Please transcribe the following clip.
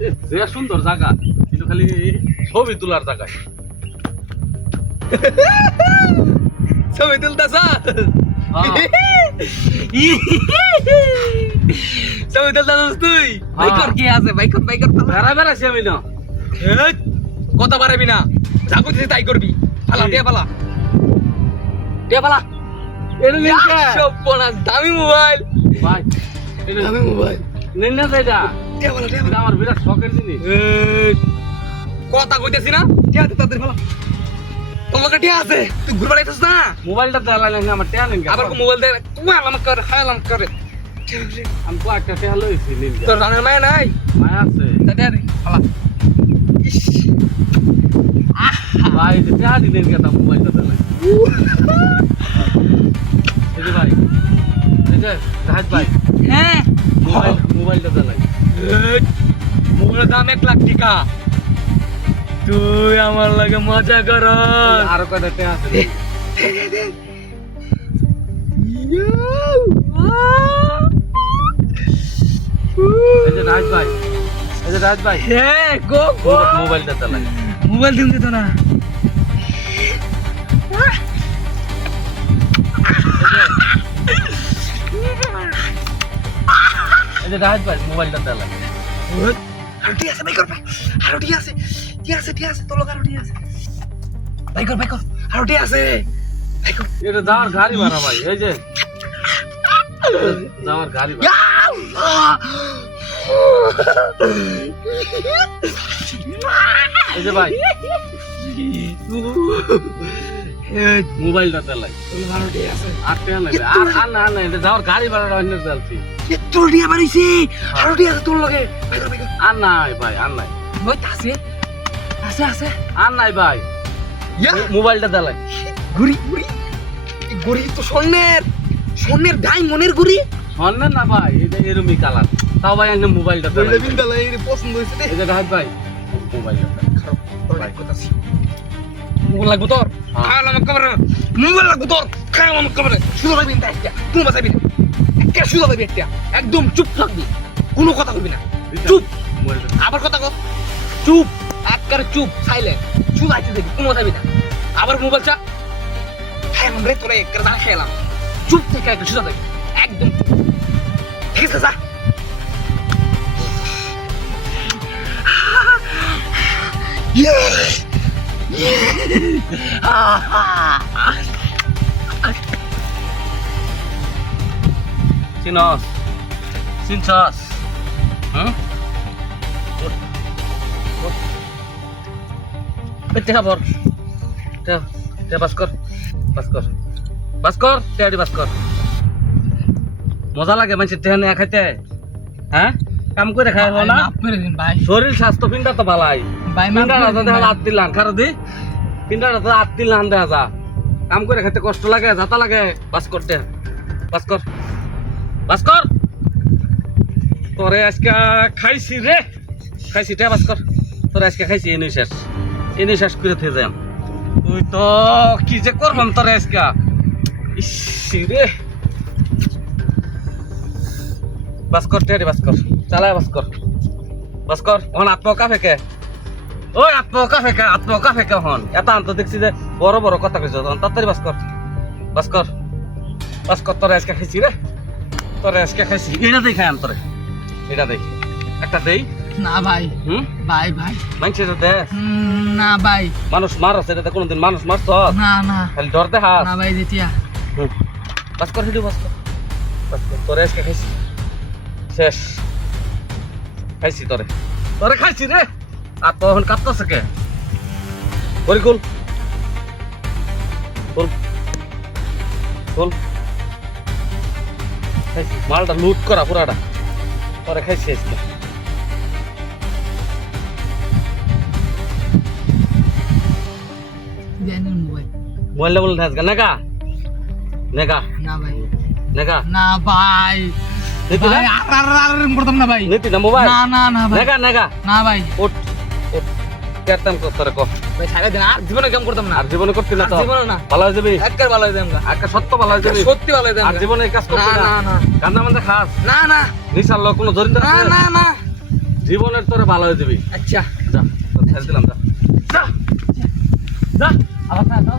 যে সুন্দর জায়গা কিন্তু খালি ছবি তোলার জায়গা। ছবি তুলতাছ? ছবি তুলতাছ তুই? বাইকর কি আছে? বাইকর বেড়া বেড়াছি আমি না। কথা পারবি না, যা করছিস তাই করবি। পালা টিয়া পালা, টিয়া পালা। এটা নিনকে সব বোনাস দামি মোবাইল ভাই, এটা দামি মোবাইল। নিন না এটা। টিয়া পালা টিয়া এটা পালা। আমার বিরাট শখের জিনিস। কথা কইতেছি না, টিয়া দে তাদের পালা। তোমাকে টিয়া আছে, তুই ঘুরবার আইতাছ না? মোবাইলটা দেওয়া না আমার টেয়া নিন। আবার মোবাইল দে, তুমি আলাম কর, হালাম করে। আমি কয়েকটা টেয়া লইছি নিন। তোর রানের মায়া নাই? মায়া আছে তা দে দে, পালা। ইস, ভাই, যে টেয়া দিলেন কেতা মোবাইলটা দেওয়া। এই যে ভাই, এই যে জাহাজ ভাই, হ্যাঁ মোবাইলটা দেওয়া। মোবাইলের দাম 1 লাখ টাকা। তুই আমার লাগে মজা কর। আরো কয়টা টেয়া আছে। এই যে রাজ ভাই, এই যে রাজ ভাই, হ্যাঁ গো গো, মোবাইলটা দেওয়া। মোবাইল দিন দিত না। এই যে রাজ ভাই, মোবাইলটা দেওয়া। আর ঠিক আছে, বাইকর ভাই, আর ঠিক আছে, ঠিক আছে, তোর লোক আর ঠিক আছে। বাইকর আর ঠিক আছে, বাইকর। এটা যাওয়ার গাড়ি ভাড়া ভাই, এই যে যাওয়ার গাড়ি ভাড়া। এই যে ভাই, মোবাইলটা চালাই। আর টেয়া নাই, আর না, এটা যাওয়ার গাড়ি ভাড়া অন্য চালছি। তোর দিয়া বাড়িছি, আর ঠিক আছে তোর লগে। বাইকর আর নাই ভাই, আর নাই, ওই আছে আছে আছে। আর নাই ভাই, মোবাইলটা চালাই। ঘুরি তো স্বর্ণের ডায়মন্ডের ঘুরি। শোনেন না ভাই, এটা এরমই কালার। তাও ভাই আমি মোবাইলটা চালাই। পছন্দ হয়েছে রে। এই যে রাজ ভাই, মোবাইলটা মোবাইল লাগবো তোর, হ্যাঁ। খাওয়ালাম কবরে। মোবাইল লাগবো তোর, খাওয়ালাম কবরে। শুধু পাবি না একটা, তুমি বাঁচাবি না। একটা শুধু পাবি একটা, একদম চুপ থাকবি, কোনো কথা বলবি না। চুপ, মোবাইলটা আবার কথা কর। চুপ, একবারে চুপ, সাইলেন্ট। শুধু আইতে দেখবি, কোনো কথা না। আবার মোবাইল চা খাইলাম রে, তোরা একবারে দাঁড়া খাইলাম। চুপ থেকে একটু শুধু থাকবি, একদম চুপ। ঠিক আছে যা। চিনস, চিনছস? টেহা ভর, টেহা বাস কর। টেহাডি বাস কর। মজা লাগে মানুষের টেহা নিয়ে খাইতে। হ্যাঁ, কাম করে খাই না। ভাই শরীর স্বাস্থ্য পিন্ডা তো ভালাই। ভাই পিন্ডা দেখা হাত দিলাম খারো দি, পিন্ডা হাত দিলাম দেখা যা। কাম করে খাইতে কষ্ট লাগে, যাতা লাগে। বাস কর, টেহা বাস কর। তোরে আজকে খাইছি রে, খাইছি। টেহা বাস কর। তোরে আজকে খাইছি, এনে শেষ করে থেকে যাম। তুই তো কি যে করবাম তোরে আজকে। ইসি রে, বাস কর, টেহাডি বাস কর, চালায় বাস কর। হন আত্মকা ফেকে, ওই আত্মকা ফেকে হন। এটা আন্ত দেখছি যে বড় বড় কথা কইছ, তখন তাড়াতাড়ি বাস কর। তোরে আজকে খাইছি রে, এটা দেই খাই তোরে, এটা দেই একটা দেই। না ভাই, ভাই মানছে দে না ভাই, মানুষ মারছ, এটা কোনদিন মানুষ মারছ? না খালি ডর দেখাস না ভাই, যেটিয়া বাস কর, হিডু বাস কর। তোরে আজকে খাইছি, শেষ খাইছি তোরে খাইছি রে। আর তো এখন কাঁপতেছে কে? করি কুল খাইছি, মালটা লুট করা পুরাটা। তোরে খাইছি আজকে। মোবাইলটা বলে থাকবে নেগা না ভাই, নেগা না ভাই, নিতি না? আর করতাম না ভাই। নিতি না মোবাইল? না ভাই, নেগা না ভাই, ওট কেরতাম তোরে কো ভাই ছাড়া দেন। আর জীবনে কাম করতাম না, আর জীবনে করতি না তো? জীবনে না, ভালো হয়ে যাবি, একবার ভালো হয়ে যাবে, একটা সত্য ভালো হয়ে যাবি, সত্যি ভালো হয়ে যাবে। আর জীবনে এই কাজ করবি না। না গান্দা মান্দা খাস, না নিশার লোক কোনো জরিন্দা না না না, জীবনের তোরে ভালো হয়ে যাবি আচ্ছা যা তোর ছেড়ে দিলাম যা যা যা আবার না দাও